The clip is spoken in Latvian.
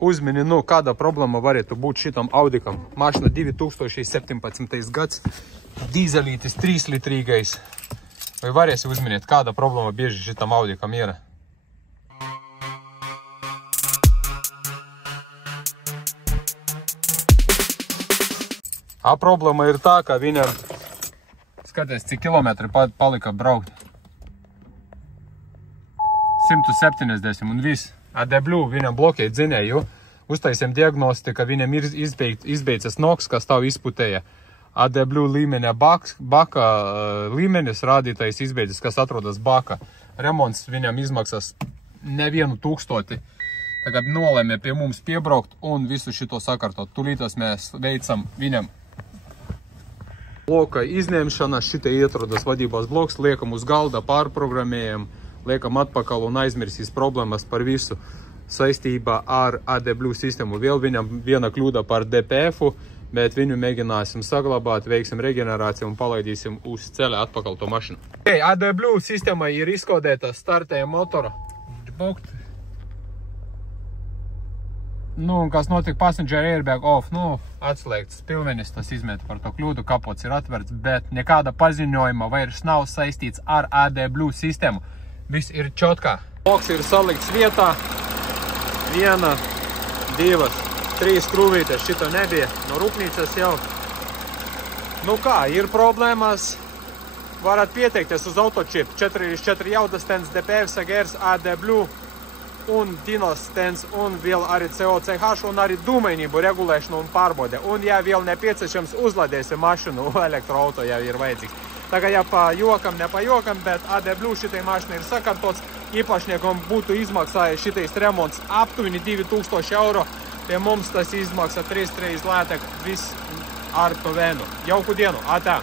uzmini, nu, kāda problēma varētu būt šitam Audikam. Mašina 2017. gads, dīzelītis 3 litrīgais. Vai varēsi uzminēt, kāda problēma bieži šitam Audikam ir? Problēma ir tā, ka viņam, skaties, cik kilometri palika braukt. 170 un viss. AdBlue viņam blokēja dzinēju, uztaisiem diagnostika, viņam ir izbeidzas NOx, kas stāv izputēja. AdBlue līmeņa baka līmenis rādītais izbeidzas, kas atrodas baka. Remonts viņam izmaksas nevienu 1000. Tagad nolēmē pie mums piebraukt un visu šito sakārtot. Tūlītos mēs veicam viņam bloka izņemšana, šitie ietrodas vadībās bloks, liekam uz galda, pārprogrammējam, liekam atpakaļ un aizmirsīs problēmas par visu saistībā ar AdBlue sistēmu. Vēl viņam viena kļūda par DPF-u, bet viņu mēģināsim saglabāt, veiksim reģenerāciju un palaidīsim uz ceļa atpakaļ to mašinu. AdBlue sistēma ir izkodēta startēja motora. Nu, kas notika passenger airbag off, nu, atslēgts pilvenis, tas izmeta par to kļūdu, kapots ir atverts, bet nekāda paziņojuma vairs nav saistīts ar AdBlue sistēmu. Viss ir čotkā. Bloks ir salikts vietā. 1, 2, 3 skrūvītes, šito nebija no rūpnīcas jau. Nu kā, ir problēmas. Varat pieteikties uz Autochip 4x4 jaudas stends, DPF, SGRs, AdBlue un Dinos stends un vēl arī COCH un arī dūmainību regulēšanu un pārbaude. Un ja vēl nepieciešams uzladēsim mašinu, elektroauto jau ir vajadzīgs. Tagad ja pa jokam, ne pa jokam, bet AdBlue šitai mašinai ir sakārtots. Īpašniekam būtu izmaksājis šitais remonts aptuveni 2000 eiro. Pie mums tas izmaksā 3 reizes lētāk, viss ar to vienu. Jauku dienu, atā!